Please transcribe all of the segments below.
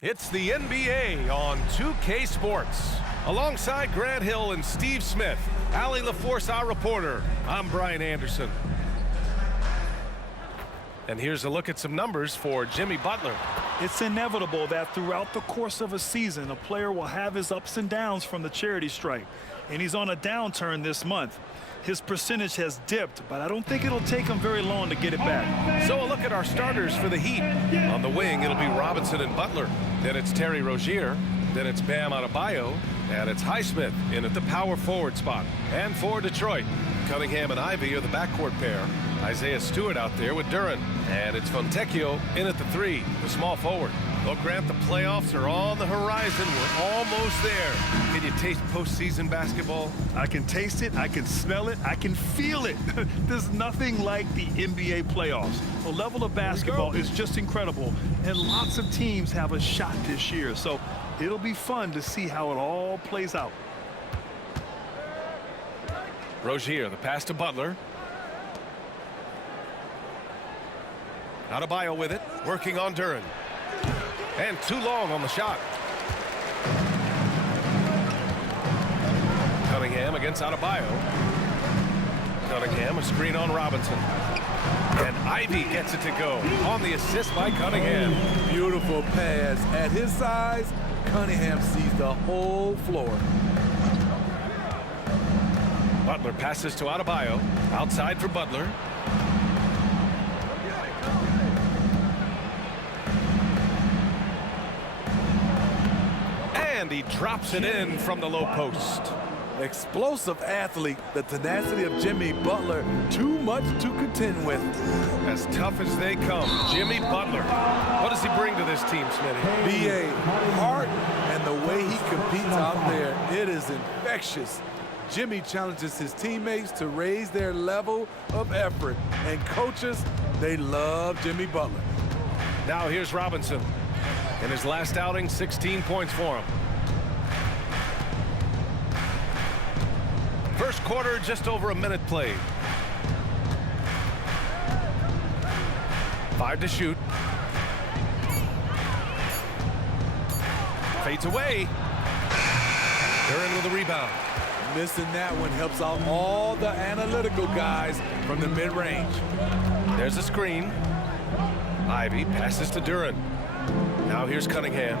It's the NBA on 2K Sports. Alongside Grant Hill and Steve Smith, Allie LaForce, our reporter. I'm Brian Anderson. And here's a look at some numbers for Jimmy Butler. It's inevitable that throughout the course of a season, a player will have his ups and downs from the charity strike. And he's on a downturn this month. His percentage has dipped, but I don't think it'll take him very long to get it back. So a look at our starters for the Heat. On the wing, it'll be Robinson and Butler. Then it's Terry Rozier. Then it's Bam Adebayo. And it's Highsmith in at the power forward spot. And for Detroit, Cunningham and Ivy are the backcourt pair. Isaiah Stewart out there with Duren. And it's Fontecchio in at the 3, the small forward. Well, Grant, the playoffs are on the horizon. We're almost there. Can you taste postseason basketball? I can taste it, I can smell it, I can feel it. There's nothing like the NBA playoffs. The level of basketball is just incredible, and lots of teams have a shot this year. So it'll be fun to see how it all plays out. Rozier, the pass to Butler. Adebayo with it, working on Duren. And too long on the shot. Cunningham against Adebayo. Cunningham, a screen on Robinson. And Ivy gets it to go on the assist by Cunningham. Beautiful pass. At his size, Cunningham sees the whole floor. Butler passes to Adebayo. Outside for Butler. And he drops it in from the low post. Explosive athlete, the tenacity of Jimmy Butler, too much to contend with. As tough as they come, Jimmy Butler. What does he bring to this team, Smitty? B.A. heart and the way he competes out there, it is infectious. Jimmy challenges his teammates to raise their level of effort. And coaches, they love Jimmy Butler. Now here's Robinson. In his last outing, 16 points for him. First quarter, just over a minute played. 5 to shoot. Fades away. Duren with a rebound. Missing that one helps out all the analytical guys from the mid-range. There's a screen. Ivy passes to Duren. Now here's Cunningham.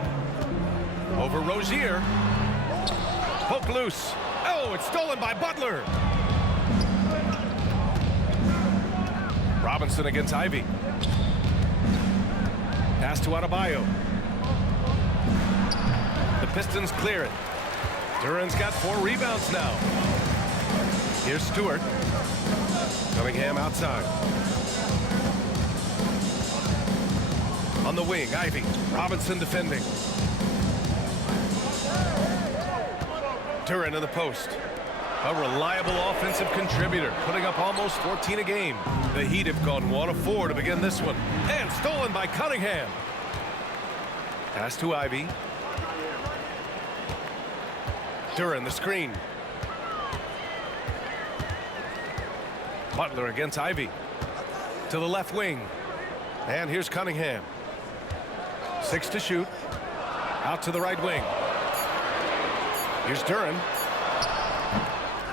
Over Rozier. Poke loose. Oh, it's stolen by Butler. Robinson against Ivy. Pass to Adebayo. The Pistons clear it. Duren's got 4 rebounds now. Here's Stewart. Cunningham outside. On the wing, Ivy. Robinson defending. Duren in the post. A reliable offensive contributor, putting up almost 14 a game. The Heat have gone 1 of 4 to begin this one. And stolen by Cunningham. Pass to Ivy. Duren, the screen. Butler against Ivy. To the left wing. And here's Cunningham. 6 to shoot. Out to the right wing. Here's Duren.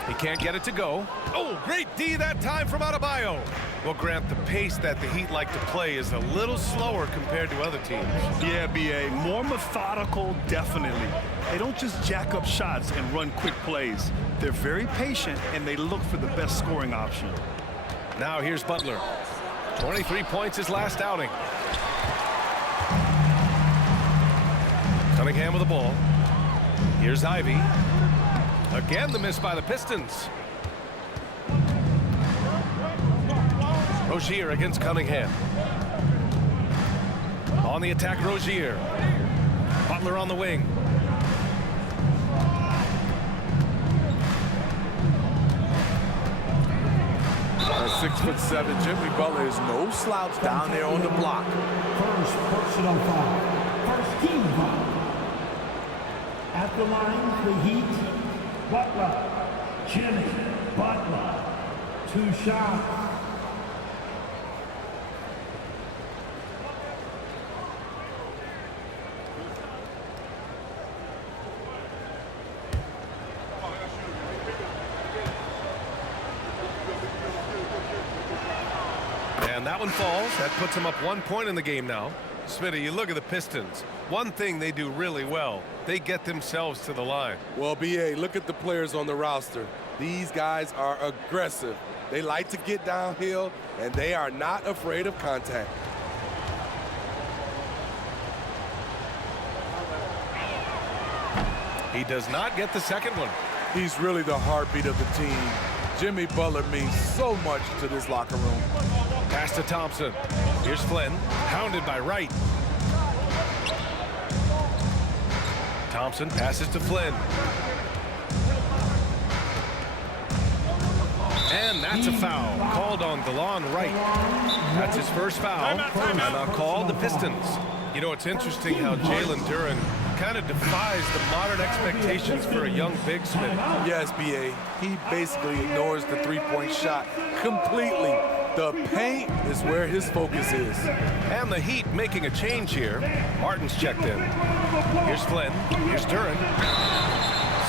He can't get it to go. Oh, great D that time from Adebayo. Well, Grant, the pace that the Heat like to play is a little slower compared to other teams. Yeah, B.A. More methodical, definitely. They don't just jack up shots and run quick plays. They're very patient, and they look for the best scoring option. Now here's Butler. 23 points his last outing. Cunningham with the ball. Here's Ivy. Again, the miss by the Pistons. Rozier against Cunningham. On the attack, Rozier. Butler on the wing. At 6'7", Jimmy Butler is no slouch down there on the block. First personal foul. First team foul. At the line, the Heat, Butler. Jimmy Butler. 2 shots. That one falls. That puts them up 1 point in the game now. Smitty, you look at the Pistons. One thing they do really well, they get themselves to the line. Well, BA, look at the players on the roster. These guys are aggressive. They like to get downhill, and they are not afraid of contact. He does not get the second one. He's really the heartbeat of the team. Jimmy Butler means so much to this locker room. Pass to Thompson. Here's Flynn, hounded by Wright. Thompson passes to Flynn. And that's a foul called on DeLon Wright. That's his first foul. Timeout called the Pistons. You know, it's interesting how Jalen Duren kind of defies the modern expectations for a young big Smith. Yes, BA. He basically ignores the three-point shot completely. The paint is where his focus is. And the Heat making a change here. Martin's checked in. Here's Flynn. Here's Duren.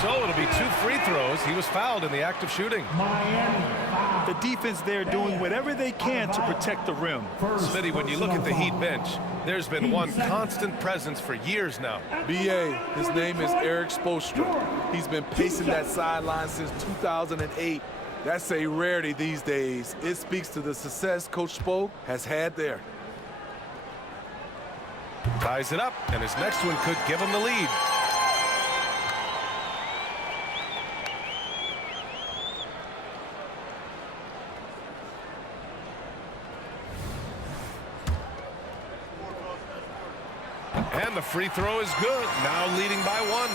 So it'll be 2 free throws. He was fouled in the act of shooting. The defense there doing whatever they can to protect the rim. Smitty, when you look at the Heat bench, there's been one constant presence for years now. BA, his name is Eric Spoelstra. He's been pacing that sideline since 2008. That's a rarity these days. It speaks to the success Coach Spo has had there. Ties it up, and his next one could give him the lead. And the free throw is good. Now leading by 1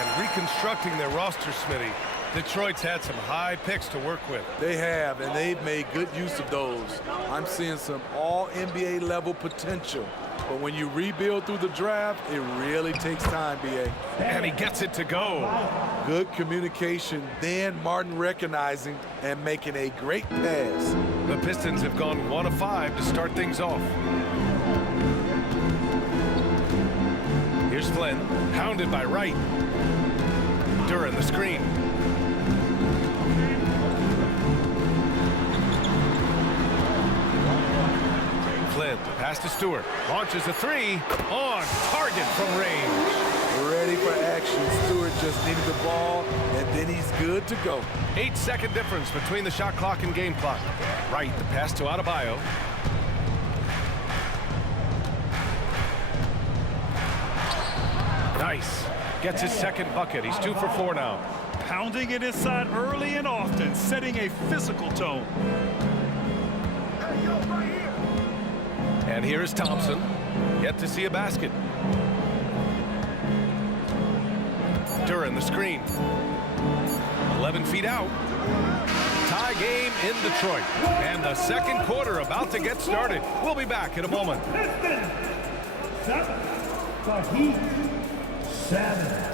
and reconstructing their roster, Smitty. Detroit's had some high picks to work with. They have, and they've made good use of those. I'm seeing some all-NBA level potential. But when you rebuild through the draft, it really takes time, BA. And he gets it to go. Good communication, then Martin recognizing and making a great pass. The Pistons have gone 1 of 5 to start things off. Here's Flynn, hounded by Wright. Duren the screen. Flynn, pass to Stewart. Launches a 3 on target from range. Ready for action. Stewart just needed the ball, and then he's good to go. 8-second difference between the shot clock and game clock. Wright, the pass to Adebayo. Nice. Gets his second bucket. He's 2 for 4 now. Pounding it inside early and often, setting a physical tone. And here is Thompson. Yet to see a basket. Duren the screen. 11 feet out. Tie game in Detroit. And the second quarter about to get started. We'll be back in a moment. The Heat 7.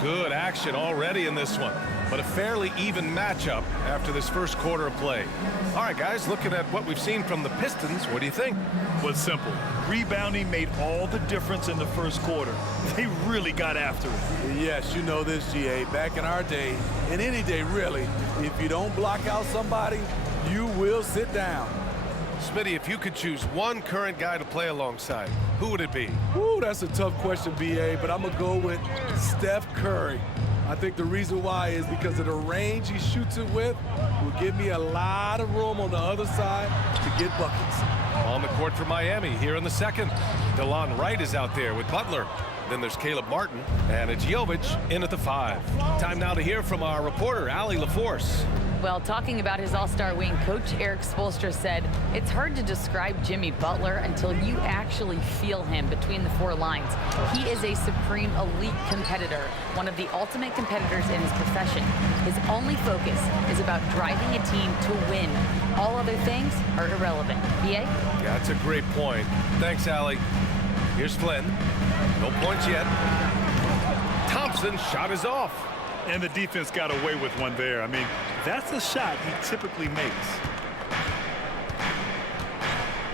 Good action already in this one, but a fairly even matchup after this first quarter of play. All right, guys, looking at what we've seen from the Pistons, what do you think? Well, it's simple. Rebounding made all the difference in the first quarter. They really got after it. Yes, you know this, GA. Back in our day, and any day really, if you don't block out somebody, you will sit down. Smitty, if you could choose one current guy to play alongside, who would it be? Ooh, that's a tough question, BA, but I'm going to go with Steph Curry. I think the reason why is because of the range he shoots it with will give me a lot of room on the other side to get buckets. On the court for Miami here in the second. DeLon Wright is out there with Butler. Then there's Caleb Martin, and it's Jovic in at the 5. Time now to hear from our reporter, Allie LaForce. Well, talking about his all-star wing, Coach Eric Spoelstra said, it's hard to describe Jimmy Butler until you actually feel him between the four lines. He is a supreme elite competitor, one of the ultimate competitors in his profession. His only focus is about driving a team to win. All other things are irrelevant. B.A.? Yeah, that's a great point. Thanks, Allie. Here's Flynn. No points yet. Thompson's shot is off. And the defense got away with one there. I mean, that's a shot he typically makes.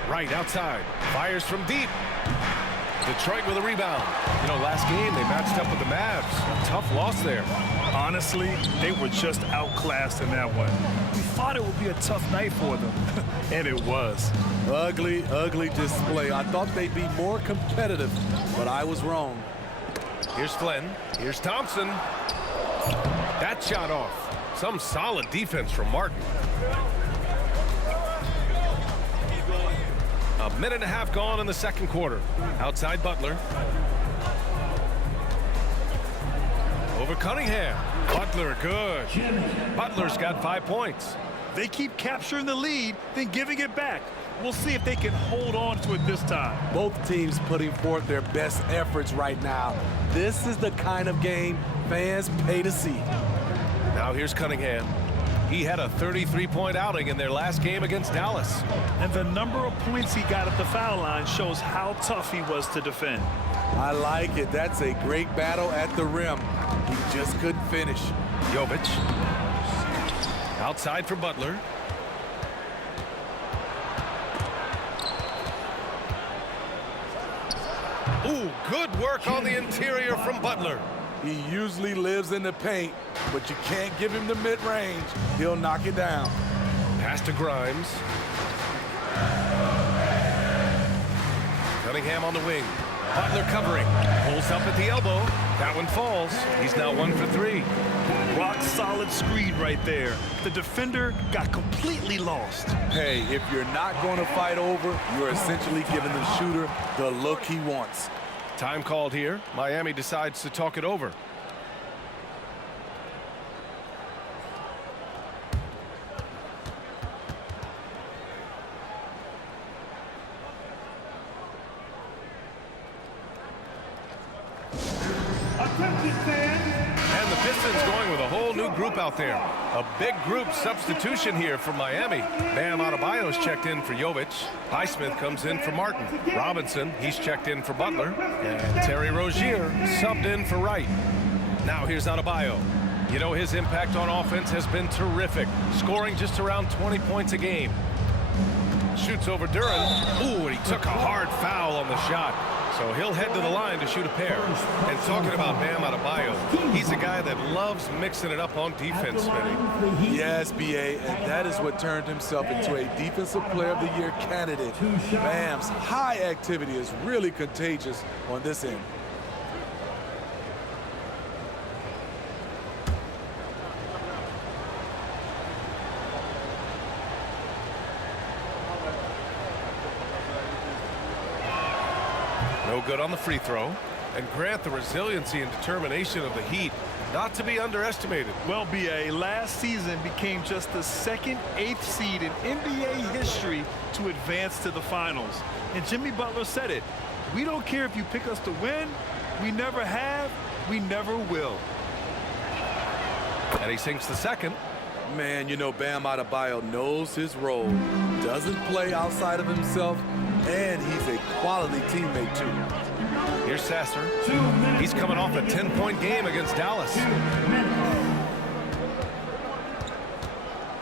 Right outside. Fires from deep. Detroit with a rebound. You know, last game they matched up with the Mavs. A tough loss there. Honestly, they were just outclassed in that one. We thought it would be a tough night for them, and it was. Ugly, ugly display. I thought they'd be more competitive, but I was wrong. Here's Flynn. Here's Thompson. That shot off. Some solid defense from Martin. A minute and a half gone in the second quarter. Outside Butler. Over Cunningham. Butler, good. Butler's got 5 points. They keep capturing the lead, then giving it back. We'll see if they can hold on to it this time. Both teams putting forth their best efforts right now. This is the kind of game fans pay to see. Now here's Cunningham. He had a 33-point outing in their last game against Dallas. And the number of points he got at the foul line shows how tough he was to defend. I like it. That's a great battle at the rim. He just couldn't finish. Jovic. Outside for Butler. Ooh, good work on the interior from Butler. He usually lives in the paint, but you can't give him the mid-range. He'll knock it down. Pass to Grimes. Cunningham on the wing. Butler covering. Pulls up at the elbow. That one falls. He's now 1 for 3. Rock solid screen right there. The defender got completely lost. Hey, if you're not going to fight over, you're essentially giving the shooter the look he wants. Time called here. Miami decides to talk it over. And the Pistons going with a whole new group out there. A big group substitution here for Miami. Bam Adebayo's checked in for Jovic. Highsmith comes in for Martin. Robinson, he's checked in for Butler. And Terry Rozier subbed in for Wright. Now here's Adebayo. You know, his impact on offense has been terrific, scoring just around 20 points a game. Shoots over Duran. Ooh, and he took a hard foul on the shot. So he'll head to the line to shoot a pair. And talking about Bam Adebayo, he's a guy that loves mixing it up on defense, Smitty. Yes, B.A., and that is what turned himself into a Defensive Player of the Year candidate. Bam's high activity is really contagious on this end. No good on the free throw. And Grant, the resiliency and determination of the Heat, not to be underestimated. Well, B.A., last season became just the second 8th seed in NBA history to advance to the finals. And Jimmy Butler said it. We don't care if you pick us to win. We never have. We never will. And he sinks the second. Man, you know, Bam Adebayo knows his role, doesn't play outside of himself, and he's a quality teammate, too. Here's Sasser. He's coming off a 10-point game against Dallas.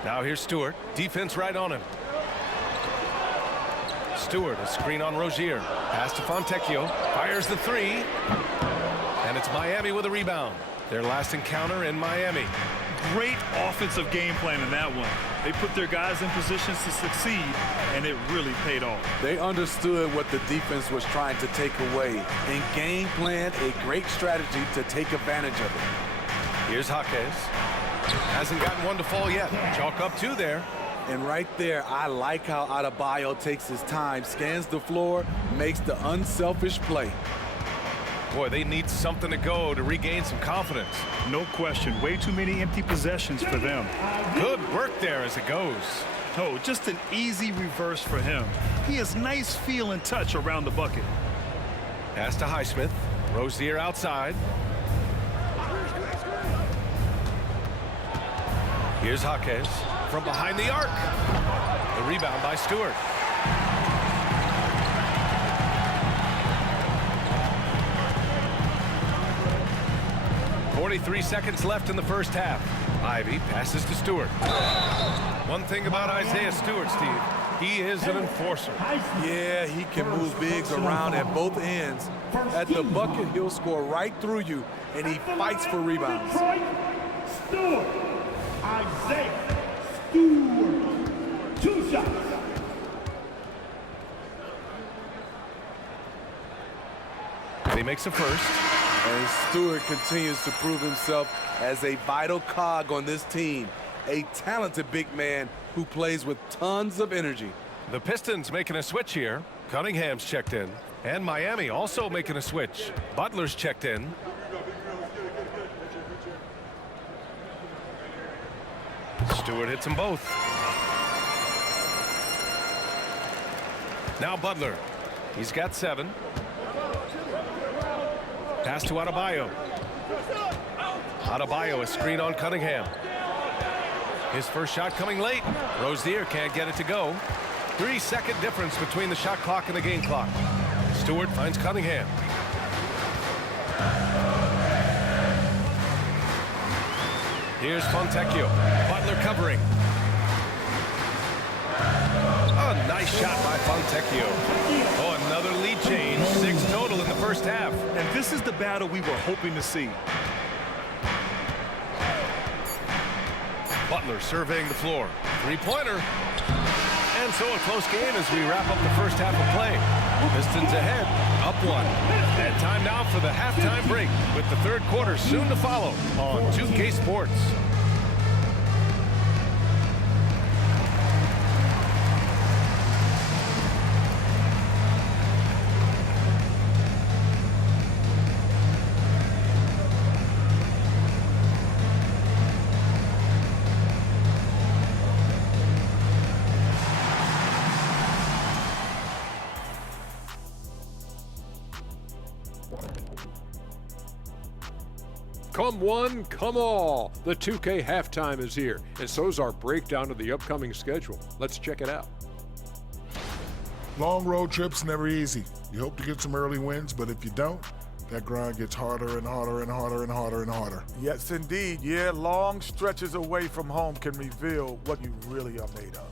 Now here's Stewart. Defense right on him. Stewart, a screen on Rozier. Pass to Fontecchio. Fires the three. And it's Miami with a rebound. Their last encounter in Miami. Great offensive game plan in that one. They put their guys in positions to succeed, and it really paid off. They understood what the defense was trying to take away and game planned a great strategy to take advantage of it. Here's Jaquez. Hasn't gotten one to fall yet. Chalk up 2 there. And right there, I like how Adebayo takes his time, scans the floor, makes the unselfish play. Boy, they need something to go to regain some confidence. No question. Way too many empty possessions for them. Good work there as it goes. Oh, just an easy reverse for him. He has nice feel and touch around the bucket. Pass to Highsmith. Rozier outside. Here's Jaquez from behind the arc. The rebound by Stewart. .43 seconds left in the first half. Ivy passes to Stewart. One thing about Isaiah Stewart, Steve, he is an enforcer. Yeah, he can move bigs around at both ends. At the bucket, he'll score right through you, and he fights for rebounds. Stewart. Isaiah Stewart. 2 shots. And he makes a first. And Stewart continues to prove himself as a vital cog on this team. A talented big man who plays with tons of energy. The Pistons making a switch here. Cunningham's checked in. And Miami also making a switch. Butler's checked in. Stewart hits them both. Now Butler. He's got 7. Pass to Adebayo. Adebayo, a screen on Cunningham. His first shot coming late. Rozier can't get it to go. 3-second difference between the shot clock and the game clock. Stewart finds Cunningham. Here's Fontecchio. Butler covering. Oh, nice shot by Fontecchio. Oh, another lead change. 6 total in the first half. And this is the battle we were hoping to see. Butler surveying the floor. 3-pointer. And so a close game as we wrap up the first half of play. Pistons ahead, up 1. And time now for the halftime break with the third quarter soon to follow on 2K Sports. Come one, come all. The 2K halftime is here, and so's our breakdown of the upcoming schedule. Let's check it out. Long road trips never easy. You hope to get some early wins, but if you don't, that grind gets harder and harder and harder and harder and harder. Yes, indeed. Yeah, long stretches away from home can reveal what you really are made of.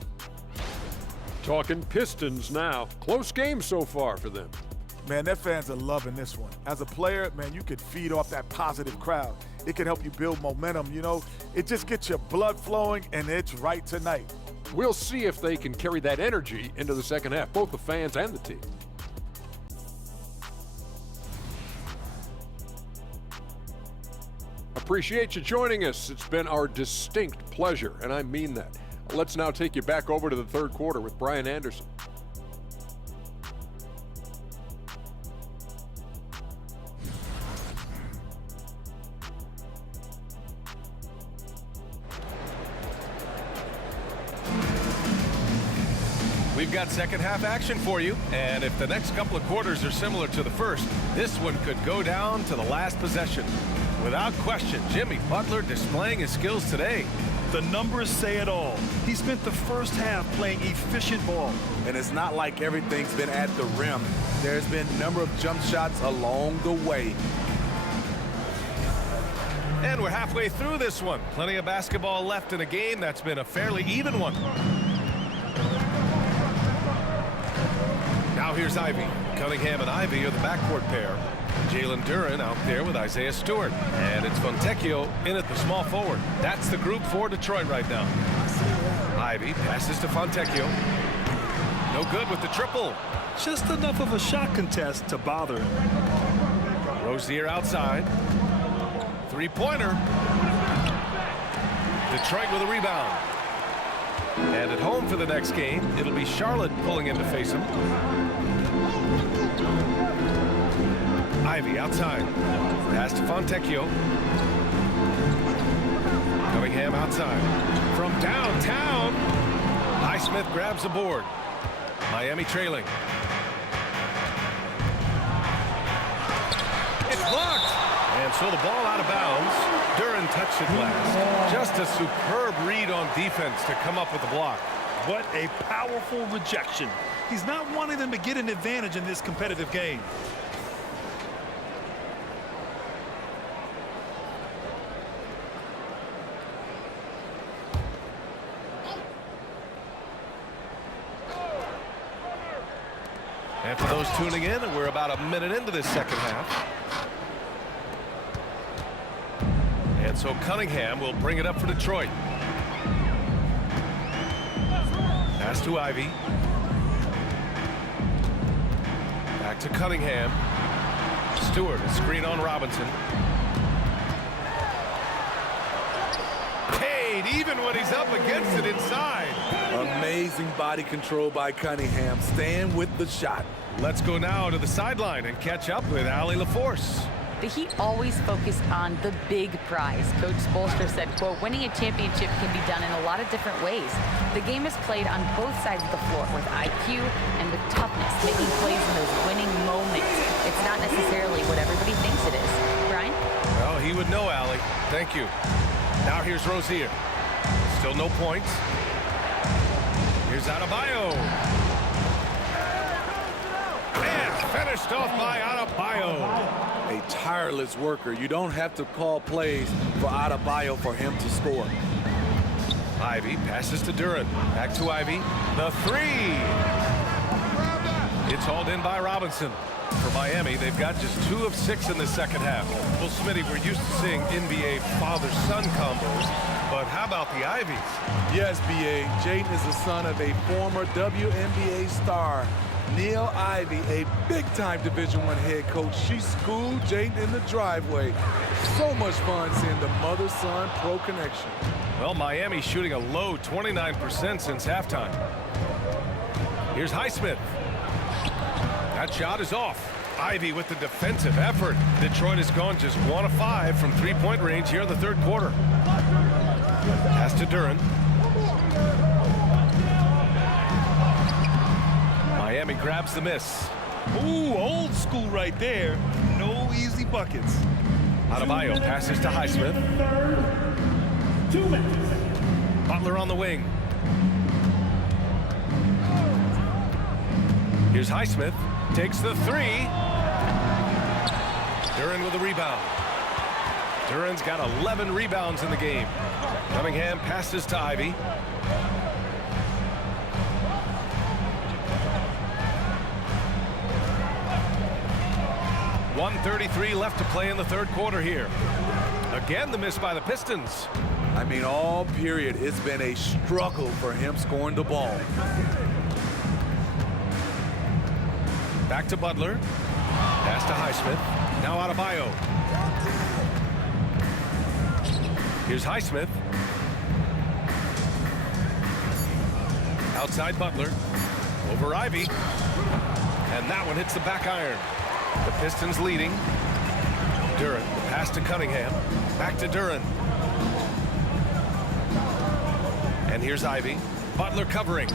Talking Pistons now. Close game so far for them. Man, their fans are loving this one. As a player, man, you could feed off that positive crowd. It can help you build momentum, you know. It just gets your blood flowing, and it's right tonight. We'll see if they can carry that energy into the second half, both the fans and the team. Appreciate you joining us. It's been our distinct pleasure, and I mean that. Let's now take you back over to the third quarter with Brian Anderson. We've got second half action for you, and if the next couple of quarters are similar to the first, this one could go down to the last possession. Without question, Jimmy Butler displaying his skills today. The numbers say it all. He spent the first half playing efficient ball. And it's not like everything's been at the rim. There's been a number of jump shots along the way. And we're halfway through this one. Plenty of basketball left in a game that's been a fairly even one. Now here's Ivy. Cunningham and Ivy are the backcourt pair. Jalen Duren out there with Isaiah Stewart. And it's Fontecchio in at the small forward. That's the group for Detroit right now. Ivy passes to Fontecchio. No good with the triple. Just enough of a shot contest to bother him. Rozier outside. 3-pointer. Detroit with a rebound. And at home for the next game, it'll be Charlotte pulling in to face him. Ivy outside. Pass to Fontecchio. Cunningham outside. From downtown. Highsmith grabs the board. Miami trailing. It's blocked. And so the ball out of bounds. Duren touched the glass. Just a superb read on defense to come up with the block. What a powerful rejection. He's not wanting them to get an advantage in this competitive game. And for those tuning in, we're about a minute into this second half. And so Cunningham will bring it up for Detroit. Pass to Ivy. Back to Cunningham. Stewart, a screen on Robinson. Paid even when he's up against it inside. Amazing body control by Cunningham, staying with the shot. Let's go now to the sideline and catch up with Allie LaForce. The Heat always focused on the big prize. Coach Spoelstra said, quote, winning a championship can be done in a lot of different ways. The game is played on both sides of the floor with IQ and with toughness, making plays in those winning moments. It's not necessarily what everybody thinks it is. Brian? Well, he would know, Allie. Thank you. Now here's Rozier. Still no points. Here's Adebayo. And finished off by Adebayo. A tireless worker. You don't have to call plays for Adebayo for him to score. Ivy passes to Duren. Back to Ivy. The three. It's hauled in by Robinson. For Miami, they've got just 2 of 6 in the second half. Well, Smitty, we're used to seeing NBA father-son combos, but how about the Ivies? Yes, B.A. Jaden is the son of a former WNBA star, Neil Ivy, a big-time Division I head coach. She schooled Jaden in the driveway. So much fun seeing the mother-son pro connection. Well, Miami's shooting a low 29% since halftime. Here's Highsmith. That shot is off. Ivy with the defensive effort. Detroit has gone just 1 of 5 from three-point range here in the third quarter. Pass to Duren. Miami grabs the miss. Ooh, old school right there. No easy buckets. Adebayo passes to Highsmith. 2 minutes. Butler on the wing. Here's Highsmith. Takes the three. Duren with a rebound. Duren's got 11 rebounds in the game. Cunningham passes to Ivy. .133 left to play in the third quarter here. Again, the miss by the Pistons. I mean, all period, it's been a struggle for him scoring the ball. Back to Butler. Pass to Highsmith. Now Adebayo. Here's Highsmith. Outside Butler. Over Ivy. And that one hits the back iron. The Pistons leading. Duren. Pass to Cunningham. Back to Duren. And here's Ivy. Butler covering.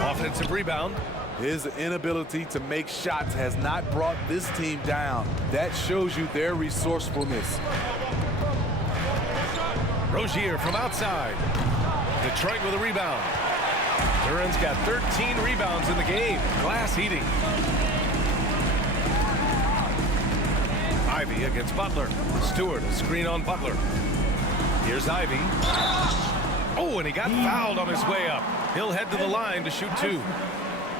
Offensive rebound. His inability to make shots has not brought this team down. That shows you their resourcefulness. Rozier from outside. Detroit with a rebound. Duren's got 13 rebounds in the game. Glass heating. Ivy against Butler. Stewart, a screen on Butler. Here's Ivy. Oh, and he got fouled on his way up. He'll head to the line to shoot 2.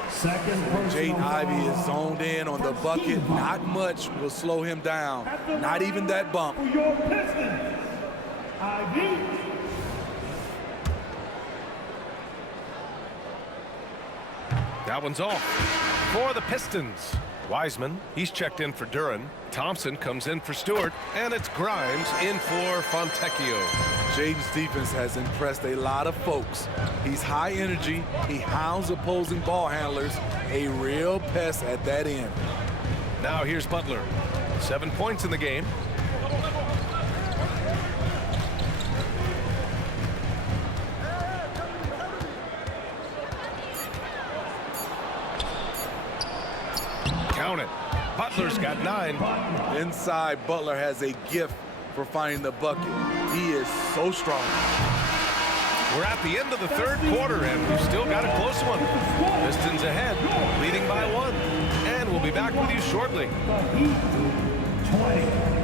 Jaden Ivy is zoned in on the bucket. Not much will slow him down. Not even that bump. For your Pistons, Ivy. That one's off for the Pistons. Wiseman, he's checked in for Duren. Thompson comes in for Stewart, and it's Grimes in for Fontecchio. Jaden's defense has impressed a lot of folks. He's high energy, he hounds opposing ball handlers, a real pest at that end. Now here's Butler. 7 points in the game. Count it. Butler's got 9. Inside, Butler has a gift for finding the bucket. He is so strong. We're at the end of the third quarter, and we've still got a close one. Pistons ahead, leading by 1. And we'll be back with you shortly. 20.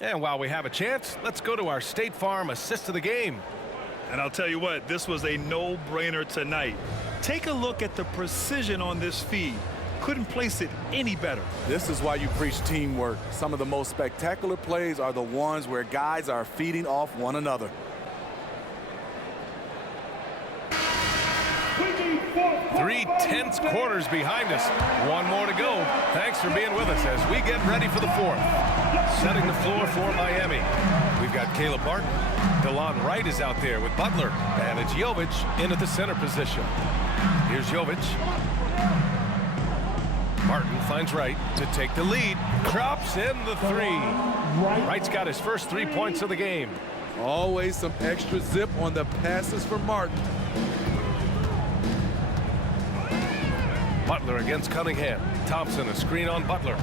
And while we have a chance, let's go to our State Farm assist of the game. And I'll tell you what, this was a no-brainer tonight. Take a look at the precision on this feed. Couldn't place it any better. This is why you preach teamwork. Some of the most spectacular plays are the ones where guys are feeding off one another. 3 tense quarters behind us. 1 more to go. Thanks for being with us as we get ready for the 4th. Setting the floor for Miami. We've got Caleb Martin. DeLon Wright is out there with Butler. And it's Jovic in at the center position. Here's Jovic. Martin finds Wright to take the lead. Drops in the 3. Wright's got his first 3 points of the game. Always some extra zip on the passes for Martin. Butler against Cunningham. Thompson, a screen on Butler.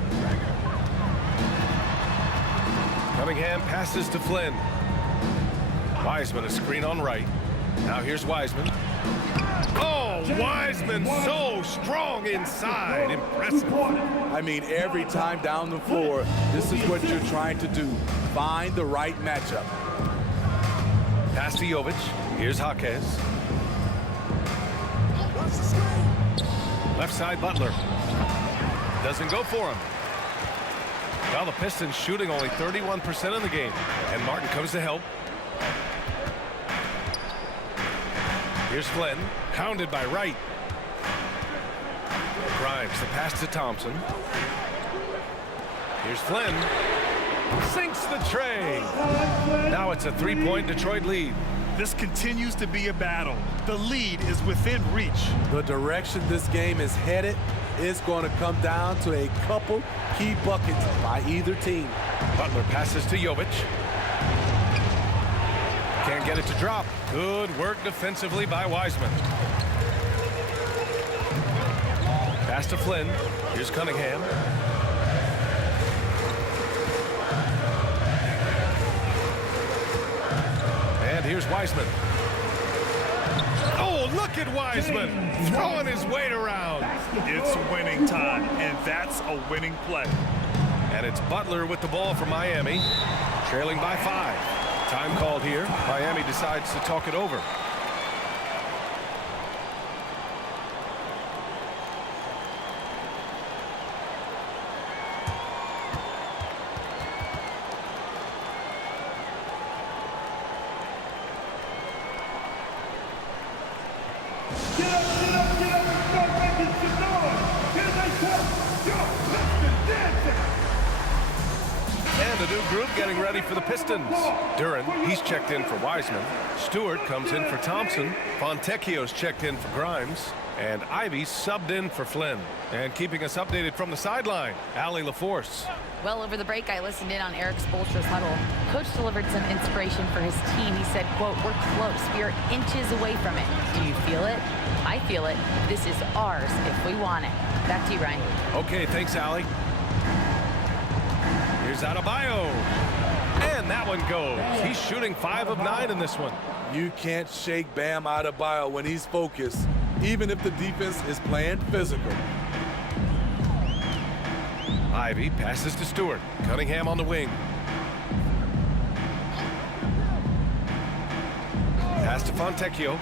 Cunningham passes to Flynn. Wiseman, a screen on Wright. Now here's Wiseman. Oh, Wiseman so strong inside. Impressive. I mean, every time down the floor, this is what you're trying to do. Find the right matchup. Pass to Jovic. Here's Jaquez. Left side, Butler. Doesn't go for him. Well, the Pistons shooting only 31% in the game. And Martin comes to help. Here's Flynn. Hounded by Wright. Grimes, the pass to Thompson. Here's Flynn. Sinks the tray. Now it's a 3-point Detroit lead. This continues to be a battle. The lead is within reach. The direction this game is headed is going to come down to a couple key buckets by either team. Butler passes to Jovic. Can't get it to drop. Good work defensively by Wiseman. Pass to Flynn. Here's Cunningham. And here's Wiseman. Oh, look at Wiseman throwing his weight around. It's winning time, and that's a winning play. And it's Butler with the ball for Miami, trailing by 5. Time called here. Miami decides to talk it over. And a new group getting ready for the Pistons. Duran, he's checked in for Wiseman. Stewart comes in for Thompson. Fontecchio's checked in for Grimes. And Ivy subbed in for Flynn. And keeping us updated from the sideline, Allie LaForce. Well, over the break, I listened in on Eric Spoelstra's huddle. Coach delivered some inspiration for his team. He said, quote, "We're close. We are inches away from it. Do you feel it? I feel it. This is ours if we want it." Back to you, Ryan. Okay, thanks, Allie. Here's Adebayo. And that one goes. He's shooting 5 of 9 in this one. You can't shake Bam Adebayo when he's focused, even if the defense is playing physical. Ivy passes to Stewart. Cunningham on the wing. Pass to Fontecchio.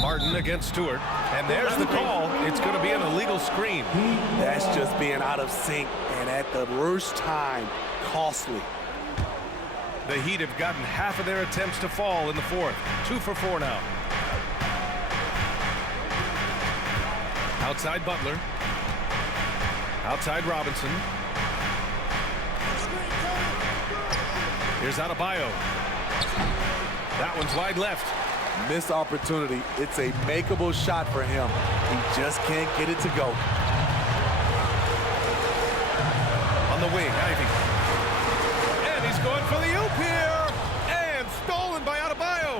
Martin against Stewart. And there's the call. It's going to be an illegal screen. That's just being out of sync, and at the worst time, costly. The Heat have gotten half of their attempts to fall in the fourth. 2 for 4 now. Outside Butler. Outside Robinson. Here's Adebayo. That one's wide left. Missed opportunity. It's a makeable shot for him. He just can't get it to go. On the wing, Ivy. And he's going for the oop here. And stolen by Adebayo.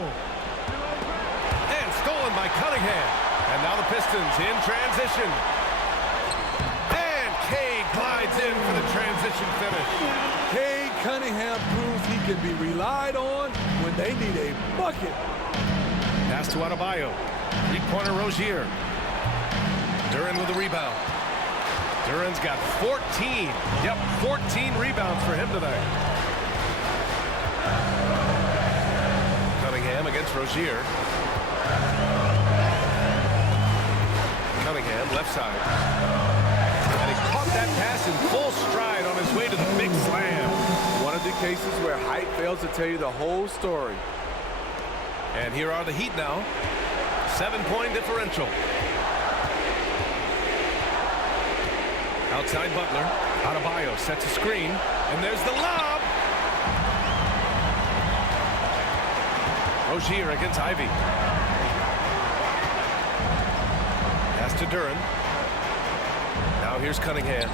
And stolen by Cunningham. And now the Pistons in transition. And Cade glides in for the transition finish. Cade Cunningham proves he can be relied on when they need a bucket. Pass to Adebayo. Three-pointer Rozier. Duren with the rebound. Duren's got 14. Yep, 14 rebounds for him tonight. Cunningham against Rozier. Cunningham, left side. And he caught that pass in full stride on his way to the big slam. One of the cases where height fails to tell you the whole story. And here are the Heat now. 7-point differential. Outside Butler. Adebayo sets a screen. And there's the lob. Rozier against Ivy. Pass to Duren. Now here's Cunningham.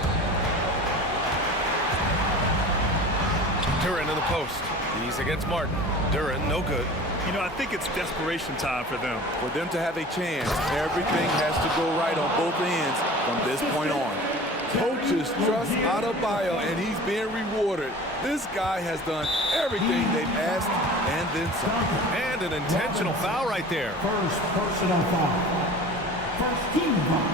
Duren in the post. He's against Martin. Duren, no good. You know, I think it's desperation time for them. For them to have a chance, everything has to go right on both ends from this point on. Coaches trust Adebayo, and he's being rewarded. This guy has done everything they've asked and then some. And an intentional foul right there. First personal foul. First team foul.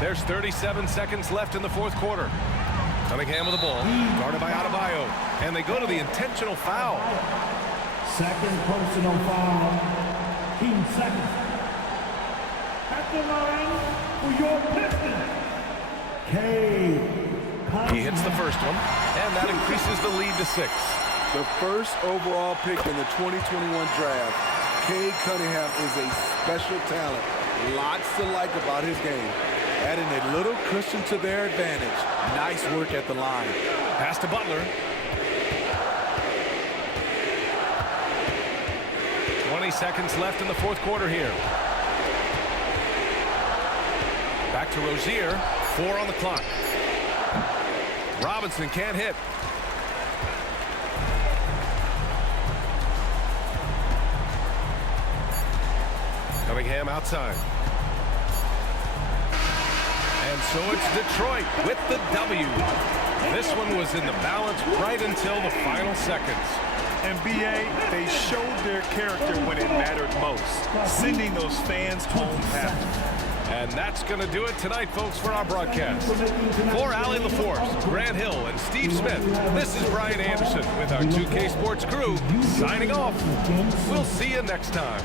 There's 37 seconds left in the fourth quarter. Cunningham with the ball, guarded by Adebayo. And they go to the intentional foul. Second personal foul. Team second. At the line for your Pistons. He hits the first one, and that increases the lead to 6. The first overall pick in the 2021 draft, Cade Cunningham is a special talent. Lots to like about his game. Adding a little cushion to their advantage. Nice work at the line. Pass to Butler. 20 seconds left in the fourth quarter here. Back to Rozier. 4 on the clock. Robinson can't hit. Cunningham outside. And so it's Detroit with the W. This one was in the balance right until the final seconds. And BA, they showed their character when it mattered most, sending those fans home happy. And that's going to do it tonight, folks, for our broadcast. For Allie LaForce, Grant Hill, and Steve Smith, this is Brian Anderson with our 2K Sports crew signing off. We'll see you next time.